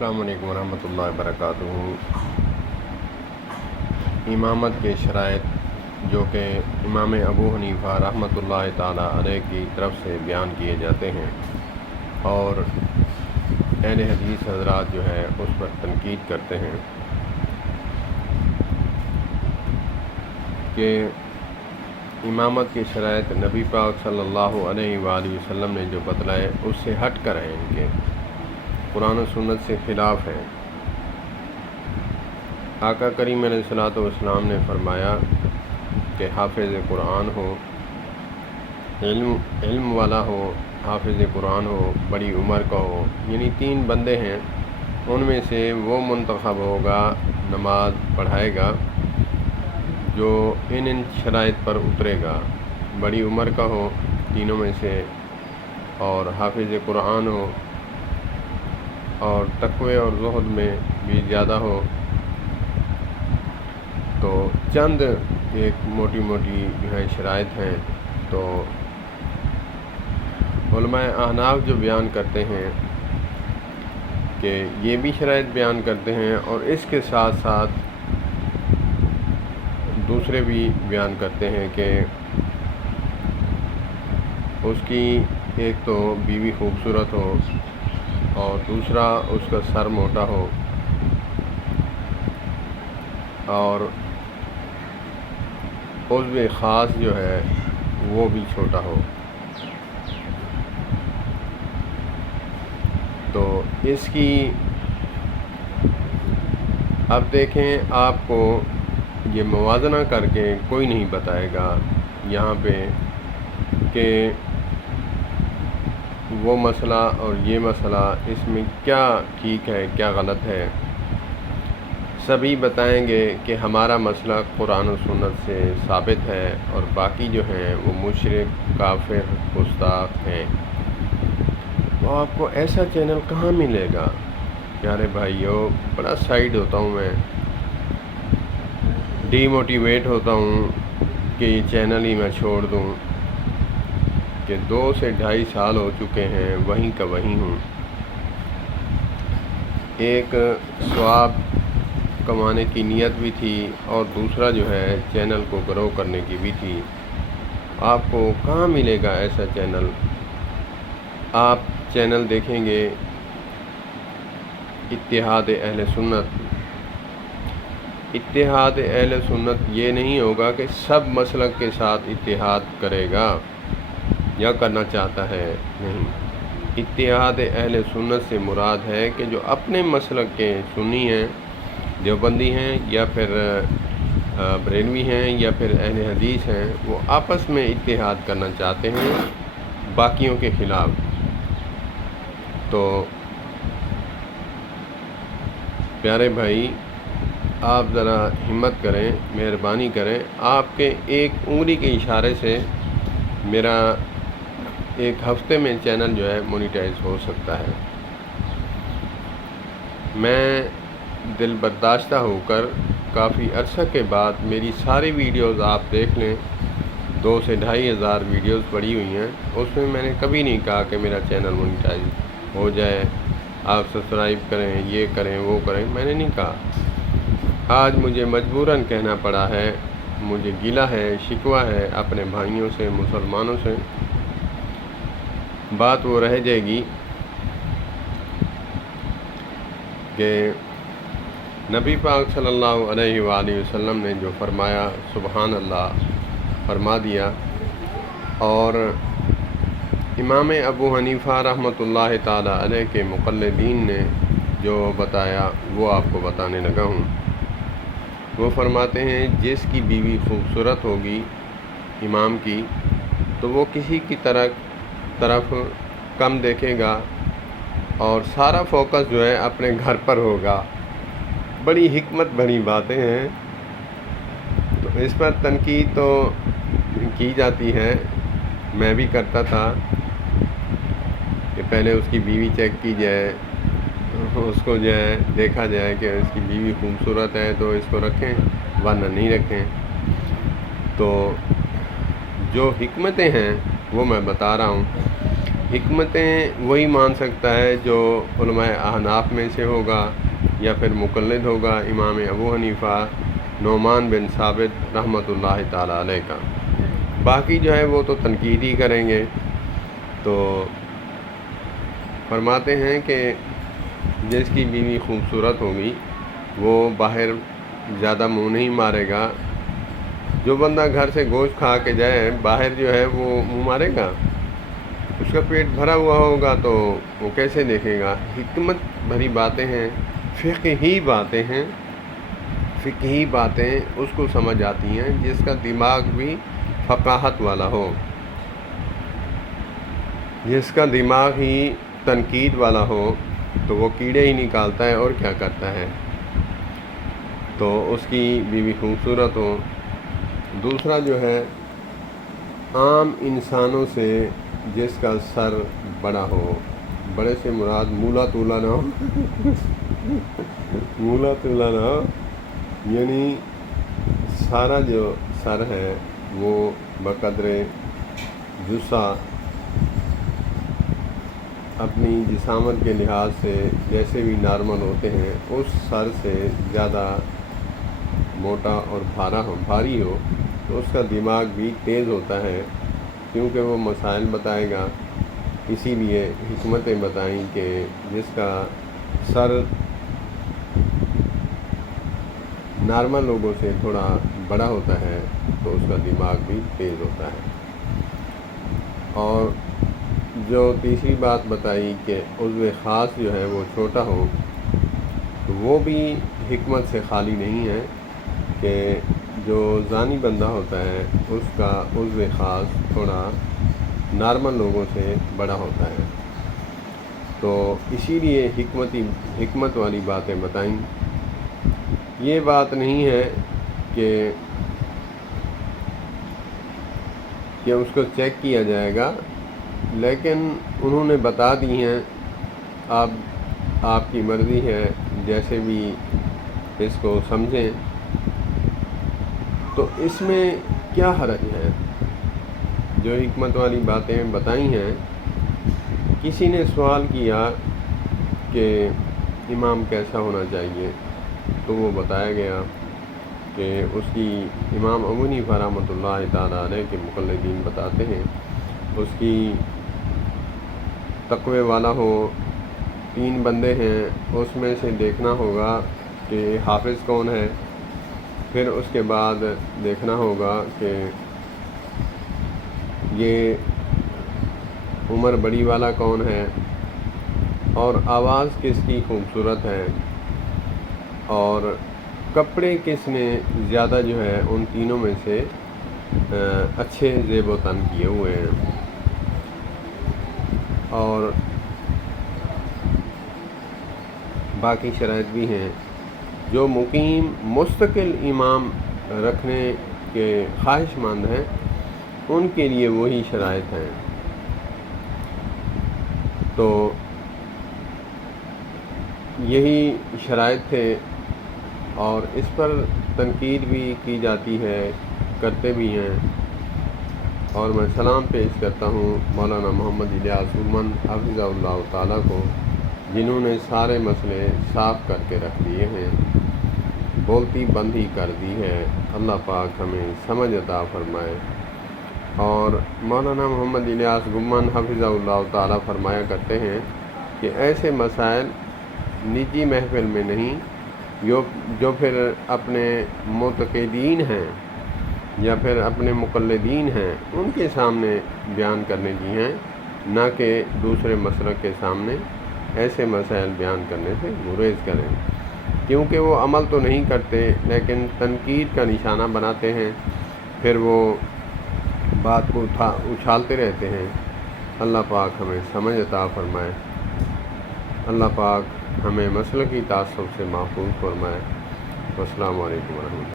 السلام علیکم ورحمۃ اللہ وبرکاتہ۔ امامت کے شرائط جو کہ امام ابو حنیفہ رحمۃ اللہ تعالی علیہ کی طرف سے بیان کیے جاتے ہیں اور اہل حدیث حضرات جو ہے اس پر تنقید کرتے ہیں کہ امامت کے شرائط نبی پاک صلی اللہ علیہ وآلہ وسلم نے جو بتلائے اس سے ہٹ کر ہیں، ان کے قرآن و سنت سے خلاف ہے۔ آقا کریم علیہ الصلوۃ والسلام نے فرمایا کہ حافظ قرآن ہو، علم والا ہو، حافظ قرآن ہو، بڑی عمر کا ہو، یعنی 3 بندے ہیں، ان میں سے وہ منتخب ہوگا، نماز پڑھائے گا جو ان شرائط پر اترے گا، بڑی عمر کا ہو تینوں میں سے، اور حافظ قرآن ہو، اور تقوی اور زہد میں بھی زیادہ ہو۔ تو چند ایک موٹی جو ہے شرائط ہیں، تو علماء احناف جو بیان کرتے ہیں کہ یہ بھی شرائط بیان کرتے ہیں اور اس کے ساتھ ساتھ دوسرے بھی بیان کرتے ہیں کہ اس کی ایک تو بیوی خوبصورت ہو اور دوسرا اس کا سر موٹا ہو اور عضو خاص جو ہے وہ بھی چھوٹا ہو۔ تو اس کی اب دیکھیں، آپ کو یہ موازنہ کر کے کوئی نہیں بتائے گا یہاں پہ کہ وہ مسئلہ اور یہ مسئلہ اس میں کیا ٹھیک ہے کیا غلط ہے۔ سبھی بتائیں گے کہ ہمارا مسئلہ قرآن و سنت سے ثابت ہے اور باقی جو ہیں وہ مشرک، کافر، گستاخ ہیں۔ تو آپ کو ایسا چینل کہاں ملے گا؟ پیارے بھائیو، بڑا سائیڈ ہوتا ہوں میں، ڈی موٹیویٹ ہوتا ہوں کہ یہ چینل ہی میں چھوڑ دوں، کہ 2 سے 2.5 سال ہو چکے ہیں وہیں کا وہیں ہوں۔ ایک ثواب کمانے کی نیت بھی تھی اور دوسرا جو ہے چینل کو گرو کرنے کی بھی تھی۔ آپ کو کہاں ملے گا ایسا چینل؟ آپ چینل دیکھیں گے اتحاد اہل سنت۔ اتحاد اہل سنت یہ نہیں ہوگا کہ سب مسلک کے ساتھ اتحاد کرے گا یا کرنا چاہتا ہے، نہیں۔ اتحاد اہل سنت سے مراد ہے کہ جو اپنے مسلک کے سنی ہیں، دیوبندی ہیں یا پھر بریلوی ہیں یا پھر اہل حدیث ہیں، وہ آپس میں اتحاد کرنا چاہتے ہیں باقیوں کے خلاف۔ تو پیارے بھائی، آپ ذرا ہمت کریں، مہربانی کریں، آپ کے ایک انگلی کے اشارے سے میرا ایک ہفتے میں چینل جو ہے مونیٹائز ہو سکتا ہے۔ میں دل برداشتہ ہو کر کافی عرصہ کے بعد میری ساری ویڈیوز آپ دیکھ لیں، 2 سے 2.5 ہزار ویڈیوز پڑی ہوئی ہیں، اس میں میں نے کبھی نہیں کہا کہ میرا چینل مونیٹائز ہو جائے، آپ سبسکرائب کریں، یہ کریں، وہ کریں، میں نے نہیں کہا۔ آج مجھے مجبوراً کہنا پڑا ہے، مجھے گلہ ہے، شکوہ ہے اپنے بھائیوں سے، مسلمانوں سے۔ بات وہ رہ جائے گی کہ نبی پاک صلی اللہ علیہ وآلہ وسلم نے جو فرمایا، سبحان اللہ فرما دیا، اور امام ابو حنیفہ رحمۃ اللہ تعالی علیہ کے مقلدین نے جو بتایا وہ آپ کو بتانے لگا ہوں۔ وہ فرماتے ہیں جس کی بیوی خوبصورت ہوگی امام کی، تو وہ کسی کی طرف کم دیکھے گا اور سارا فوکس جو ہے اپنے گھر پر ہوگا۔ بڑی حکمت بھری باتیں ہیں۔ تو اس پر تنقید تو کی جاتی ہے، میں بھی کرتا تھا کہ پہلے اس کی بیوی چیک کی جائے، اس کو جو ہے دیکھا جائے کہ اس کی بیوی خوبصورت ہے تو اس کو رکھیں ورنہ نہیں رکھیں۔ تو جو حکمتیں ہیں وہ میں بتا رہا ہوں۔ حکمتیں وہی مان سکتا ہے جو علماء احناف میں سے ہوگا یا پھر مقلد ہوگا امام ابو حنیفہ نعمان بن ثابت رحمۃ اللہ تعالیٰ علیہ کا۔ باقی جو ہے وہ تو تنقید ہی کریں گے۔ تو فرماتے ہیں کہ جس کی بیوی خوبصورت ہوگی وہ باہر زیادہ منہ نہیں مارے گا۔ جو بندہ گھر سے گوشت کھا کے جائے باہر جو ہے وہ منہ مارے گا؟ اس کا پیٹ بھرا ہوا ہوگا تو وہ کیسے دیکھے گا؟ حکمت بھری باتیں ہیں، فقہی باتیں ہیں، فقہی باتیں اس کو سمجھ آتی ہیں جس کا دماغ بھی فقاہت والا ہو، جس کا دماغ ہی تنقید والا ہو، تو وہ کیڑے ہی نکالتا ہے اور کیا کرتا ہے۔ تو اس کی بیوی خوبصورت ہو۔ دوسرا جو ہے عام انسانوں سے جس کا سر بڑا ہو، بڑے سے مراد مولا تولا نہ ہو مولا تولا نہ ہو، یعنی سارا جو سر ہے وہ بقدر جسہ اپنی جسامت کے لحاظ سے جیسے بھی نارمل ہوتے ہیں اس سر سے زیادہ موٹا اور بھاری ہو، تو اس کا دماغ بھی تیز ہوتا ہے، کیونکہ وہ مسائل بتائے گا۔ اسی لیے حکمتیں بتائیں کہ جس کا سر نارمل لوگوں سے تھوڑا بڑا ہوتا ہے تو اس کا دماغ بھی تیز ہوتا ہے۔ اور جو تیسری بات بتائی کہ عضو خاص جو ہے وہ چھوٹا ہو، تو وہ بھی حکمت سے خالی نہیں ہے کہ جو زانی بندہ ہوتا ہے اس کا عضو خاص تھوڑا نارمل لوگوں سے بڑا ہوتا ہے۔ تو اسی لیے حکمت والی باتیں بتائیں۔ یہ بات نہیں ہے کہ اس کو چیک کیا جائے گا، لیکن انہوں نے بتا دی ہیں، آپ کی مرضی ہے جیسے بھی اس کو سمجھیں۔ تو اس میں کیا حرج ہے؟ جو حکمت والی باتیں بتائی ہیں، کسی نے سوال کیا کہ امام کیسا ہونا چاہیے، تو وہ بتایا گیا کہ اس کی امام ابو حنیفہ رحمۃ اللہ تعالیٰ علیہ کے مقلدین بتاتے ہیں اس کی تقوی والا ہو۔ 3 بندے ہیں، اس میں سے دیکھنا ہوگا کہ حافظ کون ہے، پھر اس کے بعد دیکھنا ہوگا کہ یہ عمر بڑی والا کون ہے، اور آواز کس کی خوبصورت ہے، اور کپڑے کس نے زیادہ جو ہے ان تینوں میں سے اچھے زیب و تن کیے ہوئے ہیں۔ اور باقی شرائط بھی ہیں۔ جو مقیم مستقل امام رکھنے کے خواہش مند ہیں ان کے لیے وہی شرائط ہیں۔ تو یہی شرائط تھے، اور اس پر تنقید بھی کی جاتی ہے، کرتے بھی ہیں۔ اور میں سلام پیش کرتا ہوں مولانا محمد الیاس گمن حفظہ اللہ تعالیٰ کو، جنہوں نے سارے مسئلے صاف کر کے رکھ دیے ہیں، بولتی بند ہی کر دی ہے۔ اللہ پاک ہمیں سمجھ عطا فرمائے۔ اور مولانا محمد الیاس گمن حفظہ اللہ تعالیٰ فرمایا کرتے ہیں کہ ایسے مسائل نجی محفل میں نہیں، جو پھر اپنے معتقدین ہیں یا پھر اپنے مقلدین ہیں ان کے سامنے بیان کرنے کی ہیں، نہ کہ دوسرے مسلک کے سامنے ایسے مسائل بیان کرنے سے گریز کریں، کیونکہ وہ عمل تو نہیں کرتے لیکن تنقید کا نشانہ بناتے ہیں، پھر وہ بات کو اچھالتے رہتے ہیں۔ اللہ پاک ہمیں سمجھ عطا فرمائے۔ اللہ پاک ہمیں مسلکی تعصب سے محفوظ فرمائے۔ السلام علیکم ورحمۃ اللہ۔